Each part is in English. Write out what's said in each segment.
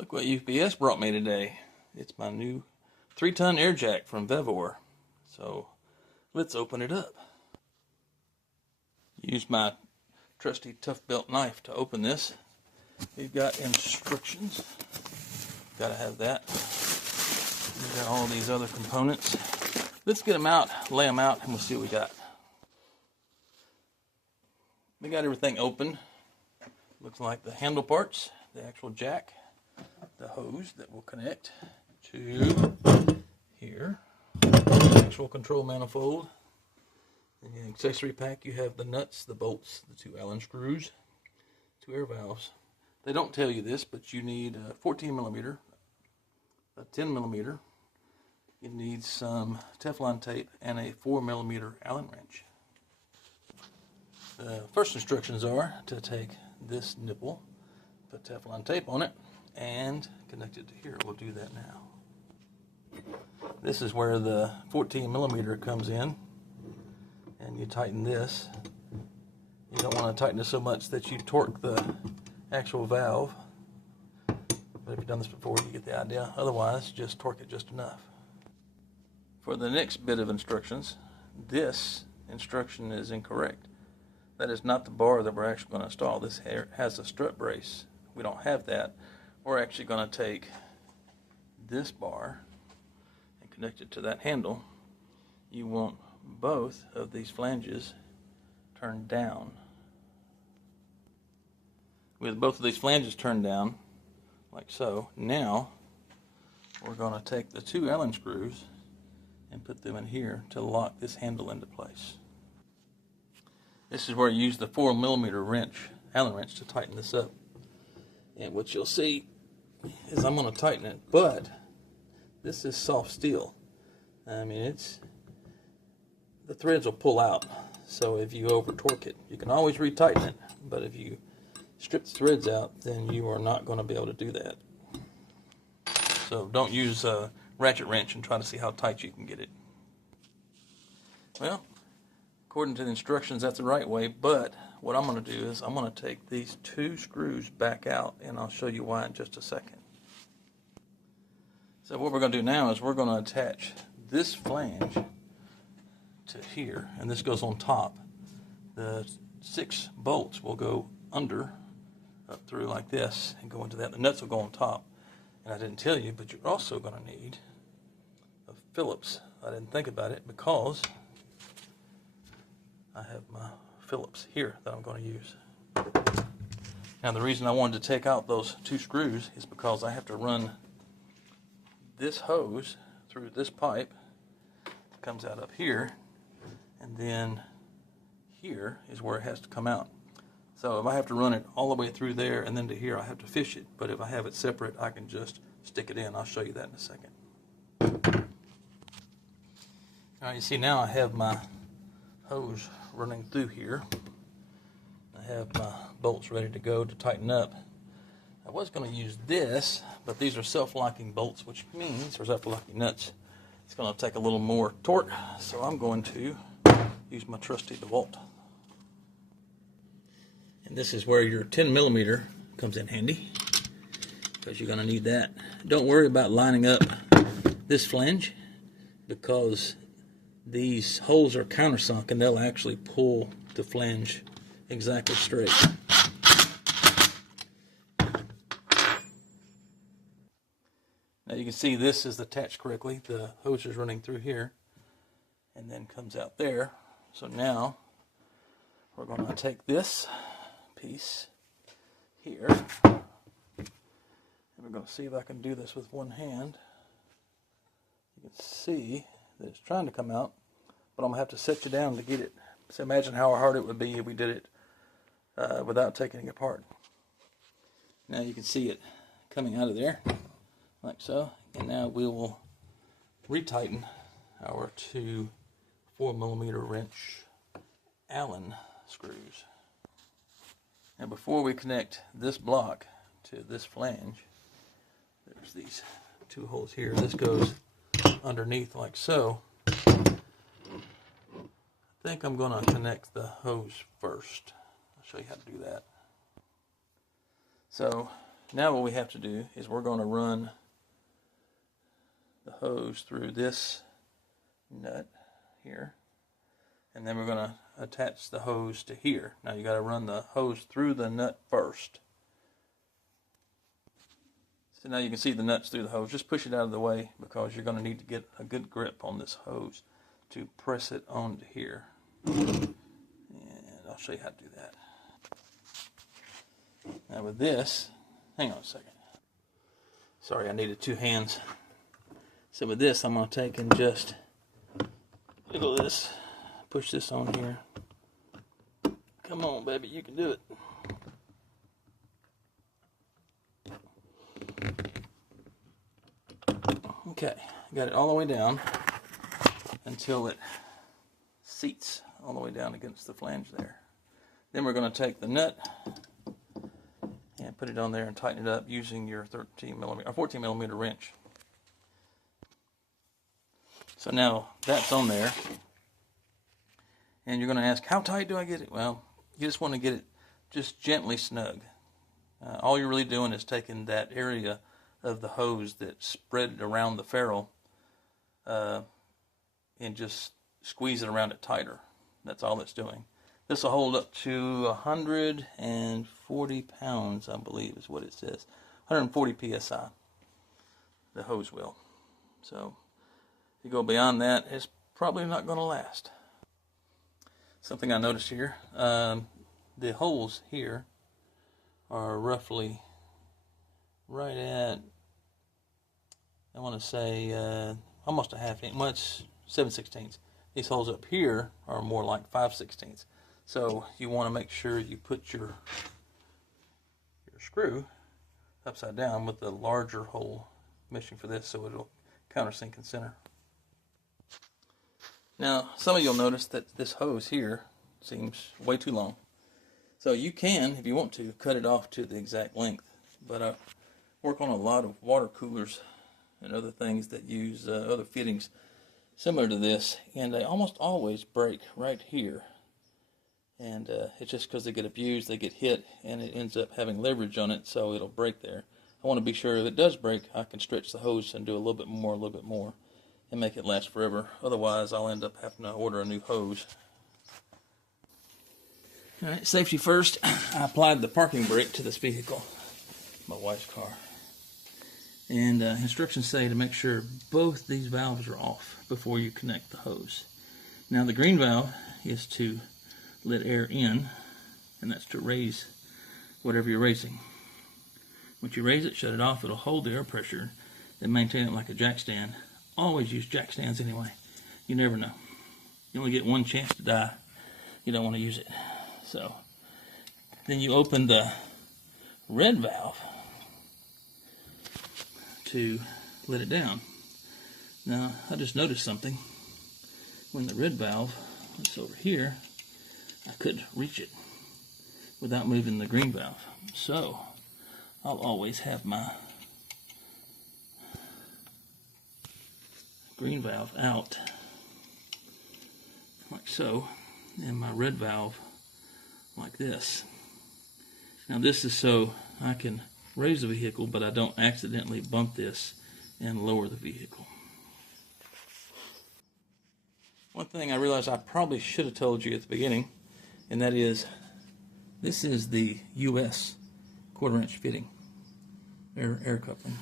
Look what UPS brought me today. It's my new 3-ton Airjack from Vevor. So let's open it up. Use my trusty tough belt knife to open this. We've got instructions. Gotta have that. We've got all these other components. Let's get them out, lay them out, and we'll see what we got. We got everything open. Looks like the handle parts, the actual jack, the hose that will connect to here, the actual control manifold. In the accessory pack, you have the nuts, the bolts, the 2 Allen screws, 2 air valves. They don't tell you this, but you need a 14 millimeter, a 10 millimeter. You need some Teflon tape and a 4 millimeter Allen wrench. The first instructions are to take this nipple, put Teflon tape on it, and connect it to here. We'll do that now. This is where the 14 millimeter comes in, and you tighten this. You don't want to tighten it so much that you torque the actual valve, but if you've done this before, you get the idea. Otherwise, just torque it just enough. For the next bit of instructions, this instruction is incorrect. That is not the bar that we're actually going to install. This here has a strut brace. We don't have that. We're actually going to take this bar and connect it to that handle. You want both of these flanges turned down. With both of these flanges turned down, like so, now we're going to take the 2 Allen screws and put them in here to lock this handle into place. This is where you use the 4 millimeter wrench, Allen wrench, to tighten this up. And what you'll see is I'm going to tighten it, but this is soft steel. I mean, the threads will pull out. So if you over torque it, you can always retighten it, but if you strip the threads out, then you are not going to be able to do that. So don't use a ratchet wrench and try to see how tight you can get it. Well, according to the instructions, that's the right way, but what I'm going to do is I'm going to take these 2 screws back out, and I'll show you why in just a second. So what we're going to do now is we're going to attach this flange to here, and this goes on top. The 6 bolts will go under, up through like this, and go into that. The nuts will go on top. And I didn't tell you, but you're also going to need a Phillips. I didn't think about it because I have my Phillips here that I'm going to use. Now the reason I wanted to take out those 2 screws is because I have to run this hose through this pipe. It comes out up here, and then here is where it has to come out. So if I have to run it all the way through there and then to here, I have to fish it. But if I have it separate, I can just stick it in. I'll show you that in a second. All right, you see now I have my hose running through here. I have my bolts ready to go to tighten up. I was going to use this, but these are self-locking bolts, which means, or self-locking nuts, it's going to take a little more torque. So I'm going to use my trusty DeWalt. And this is where your 10 millimeter comes in handy, because you're going to need that. Don't worry about lining up this flange, because these holes are countersunk and they'll actually pull the flange exactly straight. Now you can see this is attached correctly. The hose is running through here and then comes out there. So now we're going to take this piece here, and we're going to see if I can do this with one hand. You can see that it's trying to come out, but I'm going to have to set you down to get it. So imagine how hard it would be if we did it without taking it apart. Now you can see it coming out of there like so, and now we will retighten our 2 4 millimeter wrench Allen screws. Now before we connect this block to this flange, there's these 2 holes here. This goes underneath like so. I think I'm going to connect the hose first. I'll show you how to do that. So Now what we have to do is we're going to run the hose through this nut here, and then we're going to attach the hose to here. Now you got to run the hose through the nut first. So now you can see the nuts through the hose. Just push it out of the way because you're going to need to get a good grip on this hose to press it onto here. And I'll show you how to do that. Now with this, hang on a second. Sorry, I needed two hands. So with this, I'm going to take and just wiggle this, push this on here. Come on, baby, you can do it. Okay, got it all the way down until it seats all the way down against the flange there. Then we're going to take the nut and put it on there and tighten it up using your 14 millimeter wrench. So now that's on there, and you're going to ask, how tight do I get it? Well, you just want to get it just gently snug. All you're really doing is taking that area of the hose that's spread around the ferrule and just squeeze it around it tighter. That's all it's doing. This will hold up to 140 pounds, I believe is what it says. 140 psi, the hose will. So if you go beyond that, it's probably not going to last. Something I noticed here, the holes here are roughly right at, I want to say almost a half inch. Well, it's 7/16. These holes up here are more like 5/16. So you want to make sure you put your screw upside down with the larger hole meshing for this, so it'll countersink in center. Now, some of you'll notice that this hose here seems way too long. So you can, if you want to, cut it off to the exact length. But I work on a lot of water coolers and other things that use other fittings similar to this, and they almost always break right here. And it's just because they get abused, they get hit, and it ends up having leverage on it, so it'll break there. I want to be sure if it does break, I can stretch the hose and do a little bit more, and make it last forever. Otherwise, I'll end up having to order a new hose. All right, safety first. I applied the parking brake to this vehicle, my wife's car. And instructions say to make sure both these valves are off before you connect the hose. Now the green valve is to let air in, and that's to raise whatever you're raising. Once you raise it, shut it off. It'll hold the air pressure and maintain it like a jack stand. Always use jack stands anyway. You never know. You only get one chance to die. You don't want to use it. So then you open the red valve to let it down. Now I just noticed something. When the red valve was over here, I couldn't reach it without moving the green valve. So I'll always have my green valve out like so, and my red valve like this. Now this is so I can raise the vehicle, but I don't accidentally bump this and lower the vehicle. One thing I realized I probably should have told you at the beginning, and that is, this is the US 1/4 inch fitting, air coupling.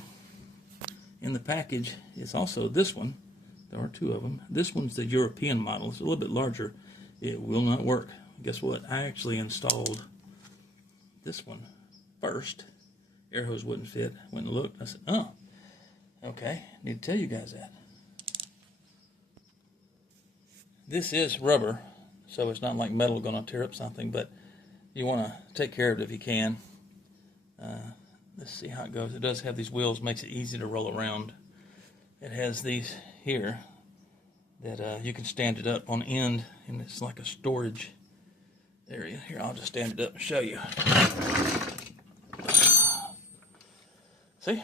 In the package is also this one. There are two of them. This one's the European model. It's a little bit larger. It will not work. Guess what? I actually installed this one first. Air hose wouldn't fit. Went and looked. I said, oh, okay. Need to tell you guys that. This is rubber, so it's not like metal going to tear up something, but you want to take care of it if you can. Let's see how it goes. It does have these wheels, makes it easy to roll around. It has these here that you can stand it up on end, and it's like a storage area. Here, I'll just stand it up and show you. See?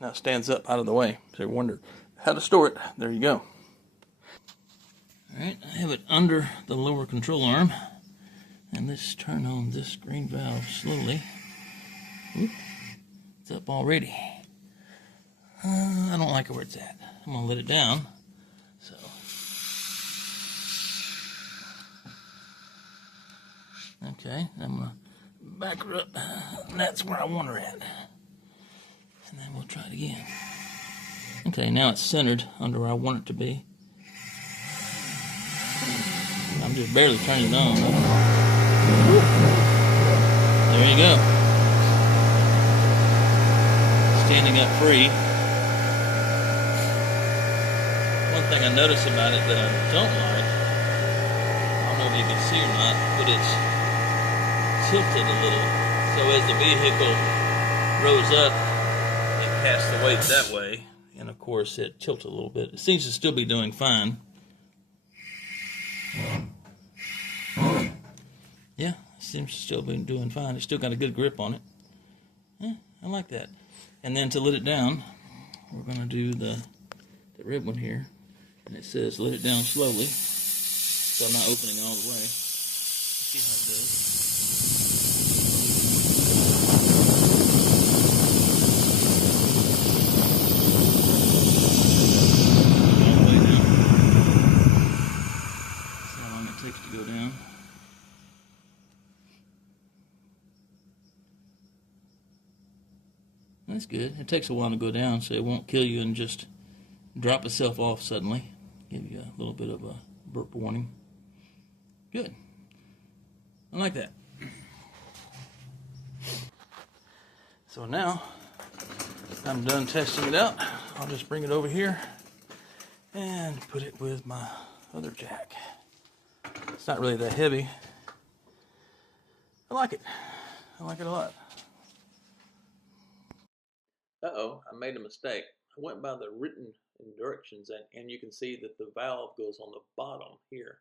Now it stands up out of the way. So you wonder how to store it. There you go. Alright, I have it under the lower control arm. And let's turn on this green valve slowly. Oop. It's up already. I don't like it where it's at. I'm gonna let it down. So. Okay, I'm gonna back her up. And that's where I want her at. And then we'll try it again. Okay, now it's centered under where I want it to be. I'm just barely turning it on. There you go. Standing up free. One thing I notice about it that I don't like, I don't know if you can see or not, but it's tilted a little. So as the vehicle rose up, it passed the weight that way. And of course it tilted a little bit. It seems to still be doing fine. Yeah, it seems to still be doing fine. It's still got a good grip on it. Yeah, I like that. And then to let it down, we're going to do the red one here. And it says let it down slowly. So I'm not opening it all the way. Let's see how it does. All the way down. That's how long it takes to go down. That's good. It takes a while to go down, so it won't kill you and just drop itself off suddenly. Give you a little bit of a burp warning. Good. I like that. So now I'm done testing it out. I'll just bring it over here and put it with my other jack. It's not really that heavy. I like it. I like it a lot. Uh-oh, I made a mistake. I went by the written directions and you can see that the valve goes on the bottom here.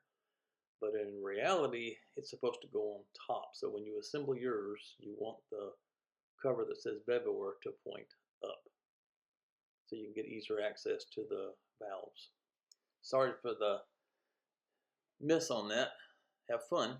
But in reality, it's supposed to go on top. So when you assemble yours, you want the cover that says Vevor to point up. So you can get easier access to the valves. Sorry for the miss on that. Have fun.